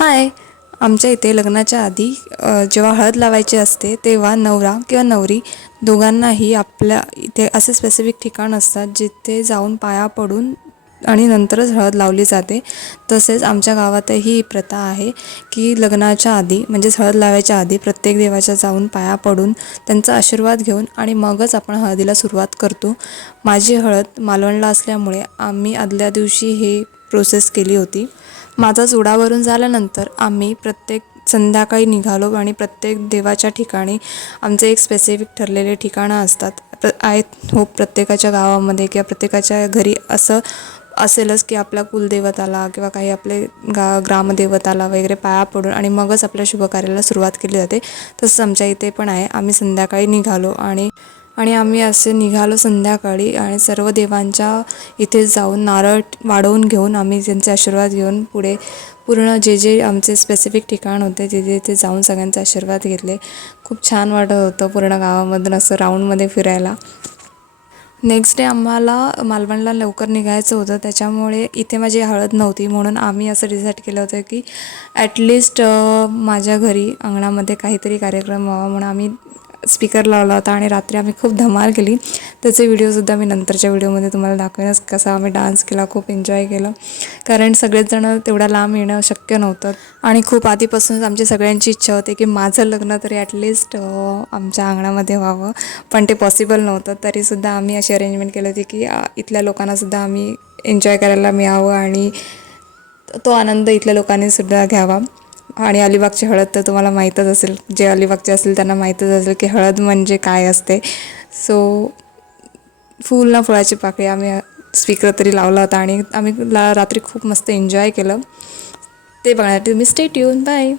हाय. आमच्या इथे लग्नाच्या आधी जेव्हा हळद लावायची असते तेव्हा नवरा किंवा नवरी दोघांनाही आपल्या इथे असे स्पेसिफिक ठिकाण असतात जिथे जाऊन पाया पडून आणि नंतरच हळद लावली जाते. तसेच आमच्या गावातही ही प्रथा आहे की लग्नाच्या आधी म्हणजेच हळद लावायच्या आधी प्रत्येक देवाच्या जाऊन पाया पडून त्यांचा आशीर्वाद घेऊन आणि मगच आपण हळदीला सुरुवात करतो. माझी हळद मालवणला असल्यामुळे आम्ही आदल्या दिवशी हे प्रोसेस केली होती. माझा चुडावरून झाल्यानंतर आम्ही प्रत्येक संध्याकाळी निघालो आणि प्रत्येक देवाच्या ठिकाणी आमचे एक स्पेसिफिक ठरलेले ठिकाणं असतात. आय होप प्रत्येकाच्या गावामध्ये किंवा प्रत्येकाच्या घरी असं असेलच की आपल्या कुलदेवताला किंवा काही आपले ग्रामदेवताला वगैरे पाया पडून आणि मगच आपल्या शुभकार्याला सुरुवात केली जाते. तसंच आमच्या इथे पण आहे. आम्ही संध्याकाळी निघालो आणि आणि आम्ही असे निघालो संध्याकाळी आणि सर्व देवांच्या इथे जाऊन नारळ वाढवून घेऊन आम्ही त्यांचे आशीर्वाद घेऊन पुढे पूर्ण जे जे आमचे स्पेसिफिक ठिकाण होते तिथे जाऊन सगळ्यांचे आशीर्वाद घेतले. खूप छान वाटत होतं पूर्ण गावामधून असं राऊंडमध्ये फिरायला. नेक्स्ट डे आम्हाला मालवणला लवकर निघायचं होतं, त्याच्यामुळे इथे माझी हळद नव्हती म्हणून आम्ही असं डिसाईड केलं होतं की ॲटलिस्ट माझ्या घरी अंगणामध्ये काहीतरी कार्यक्रम व्हावा म्हणून आम्ही स्पीकर लावला होता आणि रात्री आम्ही खूप धमाल केली. त्याचे व्हिडिओसुद्धा मी नंतरच्या व्हिडिओमध्ये तुम्हाला दाखवेनच. कसा आम्ही डान्स केला, खूप एन्जॉय केलं, कारण सगळेच जण तेवढ्या लांब येणं शक्य नव्हतं आणि खूप आधीपासूनच आमची सगळ्यांची इच्छा होती की माझं लग्न तरी ॲटलिस्ट आमच्या अंगणामध्ये व्हावं, पण ते पॉसिबल नव्हतं. तरीसुद्धा आम्ही अशी अरेंजमेंट केली होती की इथल्या लोकांनासुद्धा आम्ही एन्जॉय करायला मिळावं आणि तो आनंद इथल्या लोकांनीसुद्धा घ्यावा. आणि अलिबागची हळद तर तुम्हाला माहीतच असेल, जे अलिबागचे असतील त्यांना माहीतच असेल की हळद म्हणजे काय असते. सो फुल ना फुलाची पाकळी आम्ही स्पीकर तरी लावला होता आणि आम्ही रात्री खूप मस्त एन्जॉय केलं. ते बघण्यासाठी तुम्ही स्टे ट्यून. बाय.